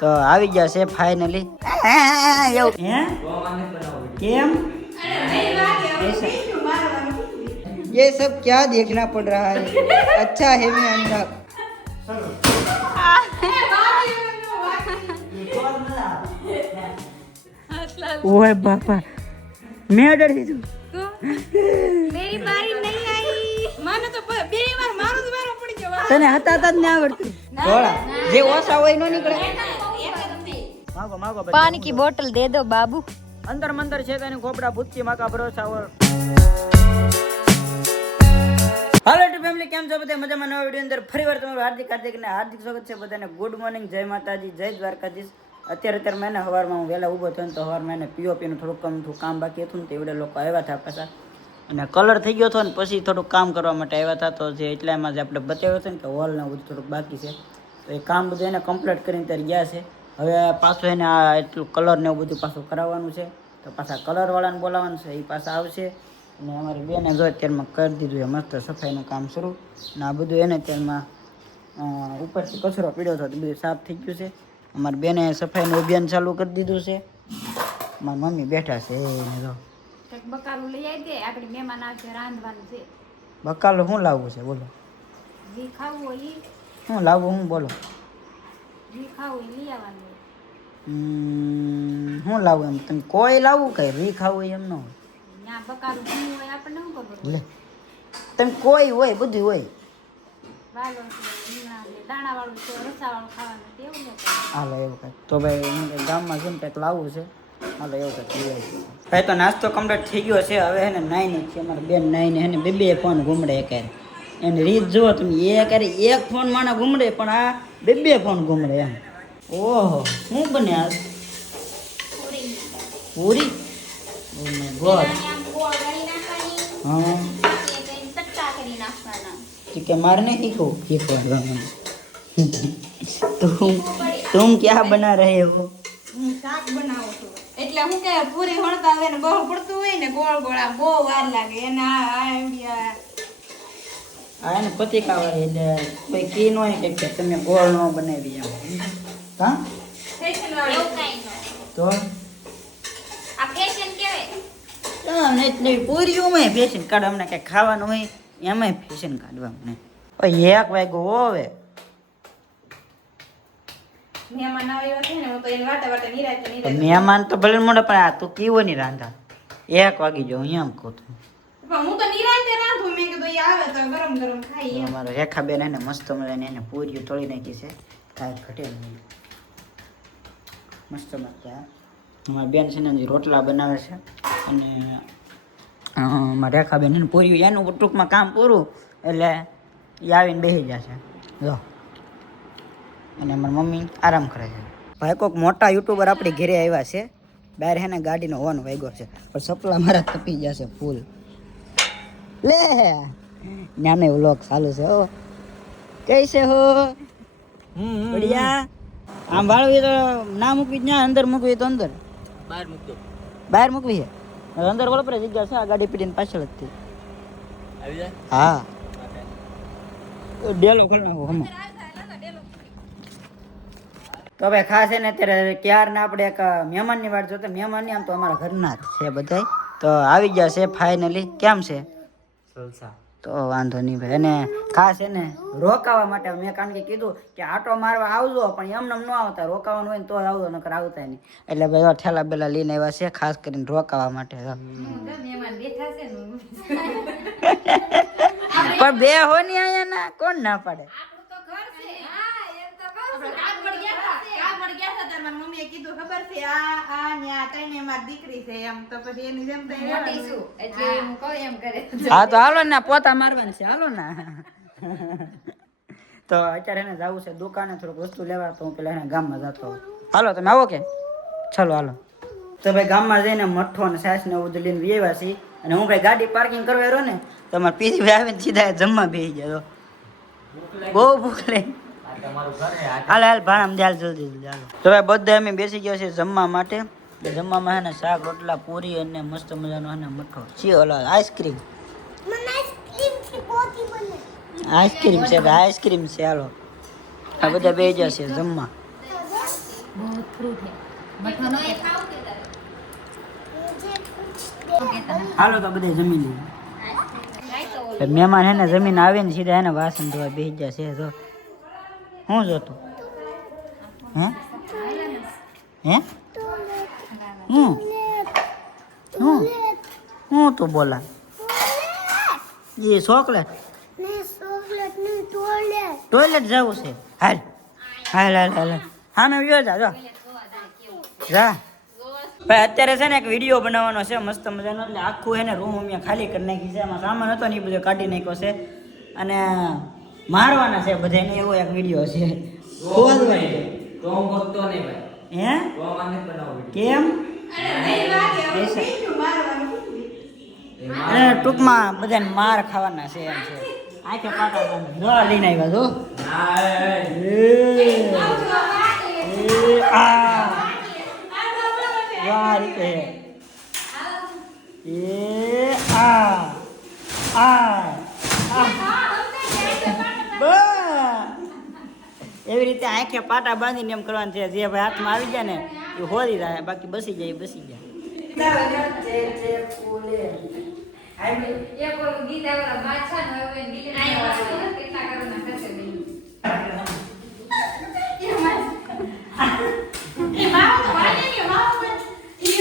તો આવી ગયા છે ફાઇનલી કેમ ये सब क्या देखना पड़ रहा है अच्छा है मैं अंधा ओए बापा मैं डर गई तू मेरी बारी नहीं आई माने तो બે વાર મારું જ વારો પડી ગયો તને હતા જ ન આવડતું થોડા જે ઓછા હોય નો નીકળે मांगो मांगो पानी की बोतल दे दो बाबू अंदर मंदर છે તને ખોપડા ભૂતથી માકા ભરોસા હોય હાલો ટુ ફેમિલી કેમ છો બધા મજામાં નવા વિડિયો અંદર ફરીવાર તમારું હાર્દિક સ્વાગત છે બધાને ગુડ મોર્નિંગ જય માતાજી જય દ્વારકાધીશ અત્યારે મેં સવારમાં હું વહેલા ઊભો થયો તો સવારમાં મેં પીઓપી નું થોડુંક કામ બાકી હતું ને તે એવડે લોકો આવ્યા હતા પાછા અને કલર થઈ ગયો હતો ને પછી થોડુંક કામ કરવા માટે આવ્યા હતા તો જે એટલા એમાં જ આપણે બતાવ્યો છે ને કે હોલ ને બધું થોડુંક બાકી છે તો એ કામ બધું એને કમ્પ્લીટ કરીને ત્યારે ગયા છે હવે પાછું એને આ એટલું કલર ને એવું બધું પાછું કરાવવાનું છે તો પાછા કલરવાળાને બોલાવવાનું છે એ પાછા આવશે અને અમારી બેને જો અત્યારમાં કરી દીધું છે મસ્ત સફાઈનું કામ શરૂ અને આ બધું એને અત્યારમાં ઉપરથી કચરો પીડ્યો હતો બધું સાફ થઈ ગયું છે અમારી બેને સફાઈનું અભિયાન ચાલુ કરી દીધું છે મારી મમ્મી બેઠા છે એને જો બકાલું લઈ આવી દે આપણે મહેમાન આવશે રાંધવાનું છે બકાલું શું લાવવું છે બોલો જી ખાવું હોય ઈ શું લાવવું હું બોલો જી ખાવું ઈ લઈ આવવાનું શું લાવવું એમ તમે કોઈ લાવવું કઈ રી ખાવું એમ ન હોય ના બકાલું શું હોય આપણને શું ખબર લે તમે કોઈ હોય બધું હોય વાલો રીંગણા છે દાણા વાળું છે રસા વાળું ખાવાનું તેવું ને હાલો એવું કંઈક તો ભાઈ હું ગામમાં જઈને કંઈક લાવવું છે હાલો એવું કંઈક લઈ આવી ભાઈ તો નાસ્તો કમ્પ્લીટ થઈ ગયો છે હવે એને નાઈને છે અમારે બેન નાઈને એને બે ફોન ઘૂમડે એકારે એની રીત જુઓ તમે એક ફોન માણે ઘૂમડે પણ આ બે ફોન ઘૂમડે એમ ઓહો શું બને આ પૂરી ઓ માય ગોડ હા કે मार नहीं सीखो तुम क्या बना रहे हो હું શાક બનાવું છું એટલે હું કે પૂરી હળતા આવે ને બહુ પડતું હોય ને ગોળ ગોળા બહુ વાર લાગે એને આ એને પતિકા વાળી એટલે કોઈ કી નો કે તમે ગોળ નો બનાવી એમ હા ફેશન વાળું એવું કાઈ ન તો આ ફેશન કહેવાય ને એટલે પૂરીઓમાં ફેશન કાઢ અમને કઈ ખાવાનું હોય એમાંય ફેશન કાઢવા મને એક વાગ્યો હોવે મહેમાન આવ્યા છે ને હું તો એને વાટે નિરાતે મહેમાન તો ભલે મોડે પણ આ તું કીવો ની રાંધા 1 વાગી જો હું એમ કહું છું પણ હું તો નિરાતે રાંધું મેં કીધું એ આવે તો ગરમ ગરમ ખાઈ એમ અમારો રેખાબેન એને મસ્ત મજાની એને પૂરીઓ તળી નાખી છે કાંઈ ઘટે નહીં મસ્ત અમારી બેન છે ને હજી રોટલા બનાવે છે અને અમારા રેખાબેન એને પૂરીઓ એનું ટૂંકમાં કામ પૂરું એટલે એ આવીને બેસી જશે જો અને અમારી મમ્મી આરામ કરે છે ભાઈ કોઈક મોટા યુટ્યુબર આપણી ઘરે આવ્યા છે બહાર હે ને ગાડીનો હોર્ન વાગ્યો છે પણ સપલા મારા તપી જશે ફૂલ લે નાને વ્લોગ ચાલુ છે હો કૈસે હો બઢિયા આમ વાળવી તો ના મૂકવી ત્યાં અંદર મૂકવી તો અંદર બહાર મૂકવી છે અંદર વળપરે જગ્યા છે આ ગાડી પીટીને પાછળ જ થી હા ડેલો ખોલ નાખો હમ તો ભાઈ ખાસ એને અત્યારે ક્યારના આપણે એક મહેમાનની વાટ જોતા મહેમાનની આમ તો અમારા ઘરના જ છે બધાય તો આવી ગયા છે ફાઇનલી કેમ છે તો વાંધો નહીં ભાઈ એને ખાસ એને રોકાવા માટે મેં કારણ કે કીધું કે આટો મારવા આવજો પણ એમને ન આવતા રોકાવાનું હોય ને તો આવજો નકર આવતા નહીં એટલે ભાઈ ઠેલા બેલા લઈને આવ્યા છે ખાસ કરીને રોકાવા માટે મહેમાન બેઠા છે ને પણ બે હો ની આયા ના કોણ ના પાડે આપણું તો ઘર છે હા એમ તો કહું છું કાગવડ ગયા હતા તાર મારી મમ્મીએ કીધું ખબર છે આ ન્યા તઈને મારી દીકરી છે એમ તો પછી એની જેમ તો મોટી છું એટલે હું કહું એમ કરે હા તો હાલો ને પોતા મારવાનું છે હાલો ને તો અત્યારે એને જવું છે દુકાને થોડુંક વસ્તુ લેવા તો હું પેલા એને ગામમાં જતો હાલો તમે આવો કે ચાલો હાલો તો ભાઈ ગામમાં જઈને મઠ્ઠો અને છાશ ને બધું લઈને વ્યવા છીએ અને હું ભાઈ ગાડી પાર્કિંગ કરવા રહ્યો ને તો અમારે પીરી ભાઈ આવીને સીધા જમવા બેસી જાય બહુ ભૂખ લે હાલ ભાણામ ચાલ જલ્દી હાલો તો ભાઈ બધા અમે બેસી ગયા છે જમવા માટે જમવામાં હે ને શાક રોટલા પૂરી અને મસ્ત મજાનો હે ને મઠ્ઠો છે ઓલા આઈસ્ક્રીમ આઈસ્ક્રીમ છે હાલો આ બધા બે જશે જમવા मजबूत फ्रूट है मठा नो હાલો તો બધે જમી લઈએ. મહેમાન હે ને જમીન આવે ને સીધા હે ને વાસણ ધોવા બેસી જશે. જો શું જોતું હે હે હું હું હું તું બોલા એ ચોકલેટ ટોયલેટ જવું છે. હાલ હાલ હાલ હાલ હા મેં વ્યો જા જો જા. ભાઈ અત્યારે છે ને એક વિડીયો બનાવવાનો છે મસ્ત મજાનો. એટલે આખું છે ને રૂમ અમે ખાલી કરી નાખી છે. એમાં સામાન હતો ને એ બધો કાઢી નાખ્યો છે અને મારવાના છે બધાને. એવો એક વિડીયો છે. હે કેમ અને ટૂંકમાં બધાને માર ખાવાના છે એમ છે. આખે પાટા જો લઈને આવ્યા જો વાહ રીતે એ આ એવી રીતે આંખે પાટા બાંધીને એમ કરવાનું છે. જે ભાઈ હાથમાં આવી જાય ને એ હોરી જાય, બાકી બસી જાય બસી જાય. ये बोल गीता वाला बादशाह न होवे गीता કેટલા કરોડના ખર્ચે નહીં એ માવો તો વાળે કે માવો એ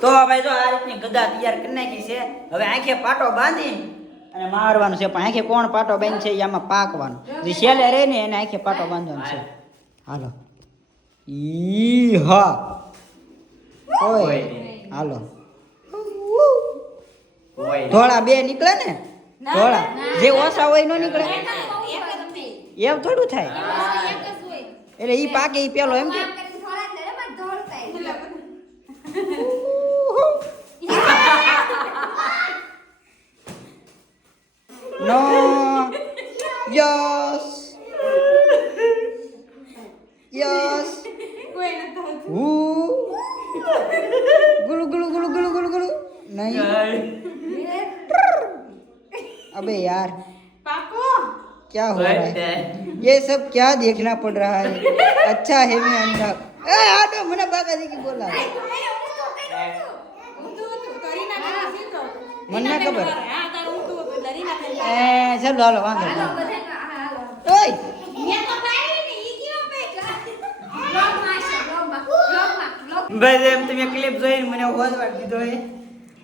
તો ભાઈ જો આ રીતની ગદા તૈયાર કરી નાખી છે. હવે આંખે પાટો બાંધી અને મારવાનું છે. પણ આંખે કોણ પાટો બાંધ છે આમાં પાકવાનું. જે છેલ્લે રહે ને એને આંખે પાટો બાંધવાનો છે. હાલો ઈ હા ઓય હાલો ધોળા બે નીકળે ને ધોળા જે ઓછા હોય નો નીકળે એમ થોડું થાય. એટલે ઈ પાકે ઈ પેલો એમ કે No. Yes. Yes. गुलू गुलू गुलू गुलू गुलू गुलू नहीं. अबे यार क्या हो रहा है? ये सब क्या देखना पड़ रहा है? अच्छा है मैं अंधा. आटो मना बागा देखी बोला. मन ना खबर. ચાલો હાલો વાંધો ઓય ભાઈ એમ તમે ક્લિપ જોઈને મને હોદવા દીધો હે.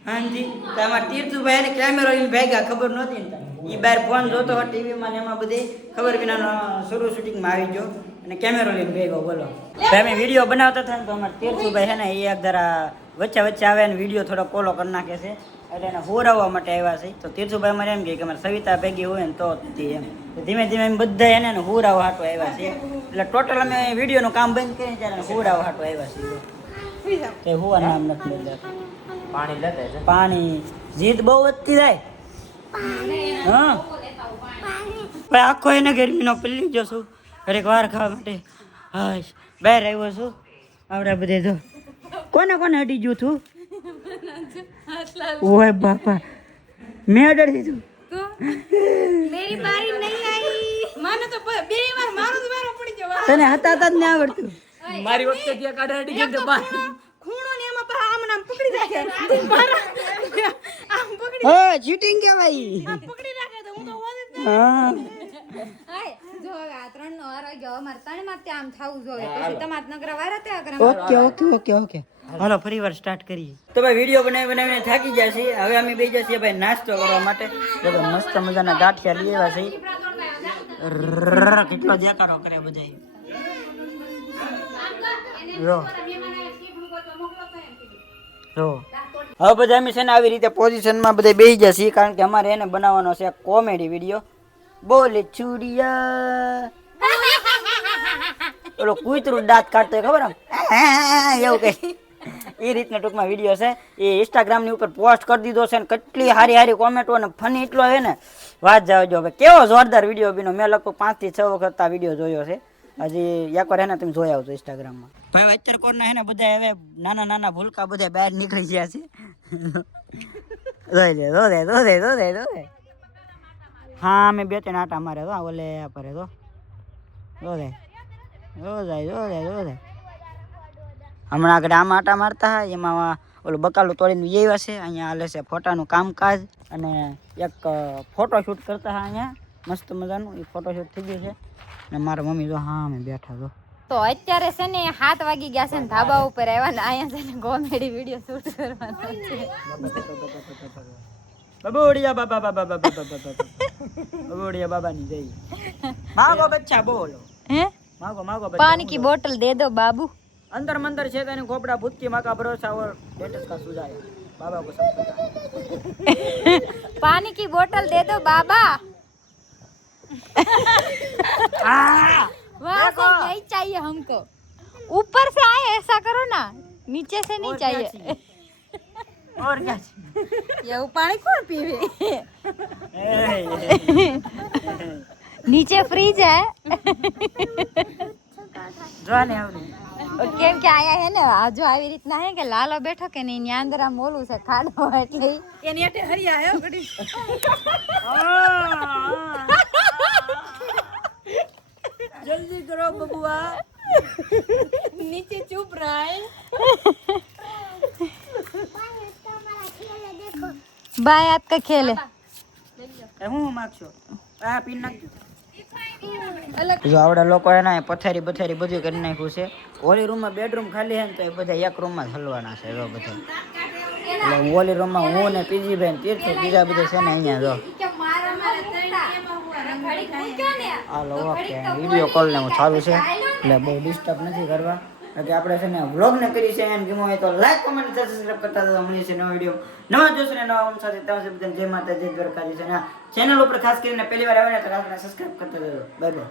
હાજી તમારા તીર્થુભાઈ ને કેમેરો લઈને ભેગા ખબર નહોતી ને એ બહાર ફોન જોતો હતો ટીવીમાં ને એમાં બધી ખબર વિનાનો શરૂ શૂટિંગમાં આવી ગયો અને કેમેરો લઈને ભેગો. બોલો ભાઈ અમે વિડીયો બનાવતા હતા ને તો અમારા તીર્થુભાઈ છે ને એ એક જરા વચ્ચે વચ્ચે આવે ને વિડીયો થોડો ફોલો કરી નાખે છે. એટલે એને હોરાવવા માટે આવ્યા છે. તો તીર્થુભાઈ મને એમ કહે કે અમારે સવિતા ભેગી હોય ને તો એમ ધીમે ધીમે એમ બધા એને હોરાવવા હાટો આવ્યા છે. એટલે ટોટલ અમે વિડીયોનું કામ બંધ કરીને ત્યારે હોરાવવા હાટો આવ્યા છીએ. કે હુવા નામ નથી લેતા. પાણી લેતા છે. પાણી જીદ બહુ વધતી જાય. હા ભાઈ આખો એને ગરમીનો પલ્લી ગયો છું ઘરેક વાર ખાવા માટે. હા બહાર આવ્યો છું. આવડા બધે જો કોને કોને હટી ગયું છું. ઓય બાપા મેં અડર દીધું. मेरी बारी नहीं आई माने तो બે વાર મારું જ વારો પડી ગયો. તને હતા જ ને આવડતું. મારી વખતે ત્યાં કાઢા હટી ગયો તો બહાર ખૂણો ને એમાં પર આમ નામ પકડી રાખે મારા આમ પકડી હા ચીટિંગ કહેવાય. આમ પકડી રાખે તો હું તો હોદ જ હા આય જો હવે આ ત્રણ નો વાર ગયો અમાર ત્રણ માં આમ થાવું જોઈએ પછી તમાર નગરા વારા ત્યાં કરે ઓકે ઓકે ઓકે ઓકે હાલો ફરી વાર સ્ટાર્ટ કરીએ. તો ભાઈ વિડીયો બનાવીને થાકી ગયા છીએ. હવે અમે બેસી જઈએ છીએ ભાઈ નાસ્તો કરવા માટે. જો મસ્ત મજાના ગાંઠિયા લઈ આવ્યા છે. કેટલો દેકારો કરે બધા. જો જો હવે બધા અમે છે ને આવી રીતે પોઝિશનમાં બધા બેસી ગયા છીએ કારણ કે અમારે એને બનાવવાનો છે કોમેડી વિડીયો. બોલે ચૂડિયા ઓલો કૂતરું દાંત કાઢતો ખબર આમ એવું કઈ એ રીતના ટૂંકમાં વિડીયો છે. એ ઇન્સ્ટાગ્રામની ઉપર પોસ્ટ કરી દીધો છે ને કેટલી સારી સારી કોમેન્ટો અને ફની એટલો છે ને વાત જાવ જો. કેવો જોરદાર વિડીયો બીનો. મેં લગભગ 5 થી 6 વખત આ વિડીયો જોયો છે હજી એકવાર હે ને તમે જોઈ આવજો ઇન્સ્ટાગ્રામમાં. ભાઈ અત્યારે કોરના હે ને બધા હવે નાના નાના ભૂલકા બધા બહાર નીકળી ગયા છે. જોઈ. હા મેં 2-3 આટા મારે તો ઓલે પરે તો જોઈ. હમણાં આગળ આમાં આટા મારતા હા એમાં ઓલું બકાલું તોડીને આવ્યા છે. અહીંયા હાલે છે ફોટાનું કામકાજ અને એક ફોટો શૂટ કરતા હા અહીંયા મસ્ત મજાનું એ ફોટો શૂટ થઈ ગયું છે. અને મારા મમ્મી જો હા અમે બેઠા છો. તો અત્યારે છે ને 7 વાગી ગયા છે ને ધાબા ઉપર આવ્યા ને અહીંયા છે ને કોમેડી વિડીયો શૂટ કરવાનો છે. બબોડિયા બાબાની જય. માગો બચ્ચા બોલો. હે मागो पानी की बोतल दे दो बाबू. अंदर मंदर छेदा ने खोपड़ा भूत की माँ का भरोसा और लेटेस्ट का सुझाया बाबा को सब पता है. पानी की बोतल दे दो बाबा. वहाँ से नहीं चाहिए हमको. ऊपर से आए ऐसा करो ना, नीचे से नहीं चाहिए. और क्या चाहिए? ये पानी कौन पीवे? नीचे फ्रीज है. જોને આવને કેમ કે આયા હે ને આજો આવી રીતના હે કે લાલો બેઠો કે નહીં ન્યા અંદર આમ ઓલું છે ખાડો એટલે એની અટે હરિયા હે ઘડી. જલ્દી કરો બબુઆ. नीचे चुप रहा है. बाय आपका खेल है. હું માંગશો આ પીન નાખજો. જો આવડા લોકો હે ને પથારી બથારી બધું કરી નાખ્યું છે. ઓલી રૂમમાં બેડરૂમ ખાલી હે ને તો એ બધા એક રૂમમાં જ હલવાના છે. જો બધા એટલે ઓલી રૂમમાં હું ને પીજી ભાઈ તીર્થ બીજા બધા છે ને અહીંયા જો હાલો ઓકે વિડીયો કોલ ને હું ચાલુ છે એટલે બહુ ડિસ્ટર્બ નથી કરવા. કે આપણે છે ને વ્લોગ ને કરી છે એમ ગમો હોય તો લાઈક કમેન્ટ સબસ્ક્રાઇબ કરતા તો મળીએ છે નવો વિડીયો નવા જોશે ને નવા ઉમ સાથે ત્યાં સુધી બધાને જય માતા જય દ્વારકાધીશ. અને ચેનલ ઉપર ખાસ કરીને પહેલી વાર આવે ને તો ખાસ સબસ્ક્રાઇબ કરતા જજો. Bye bye.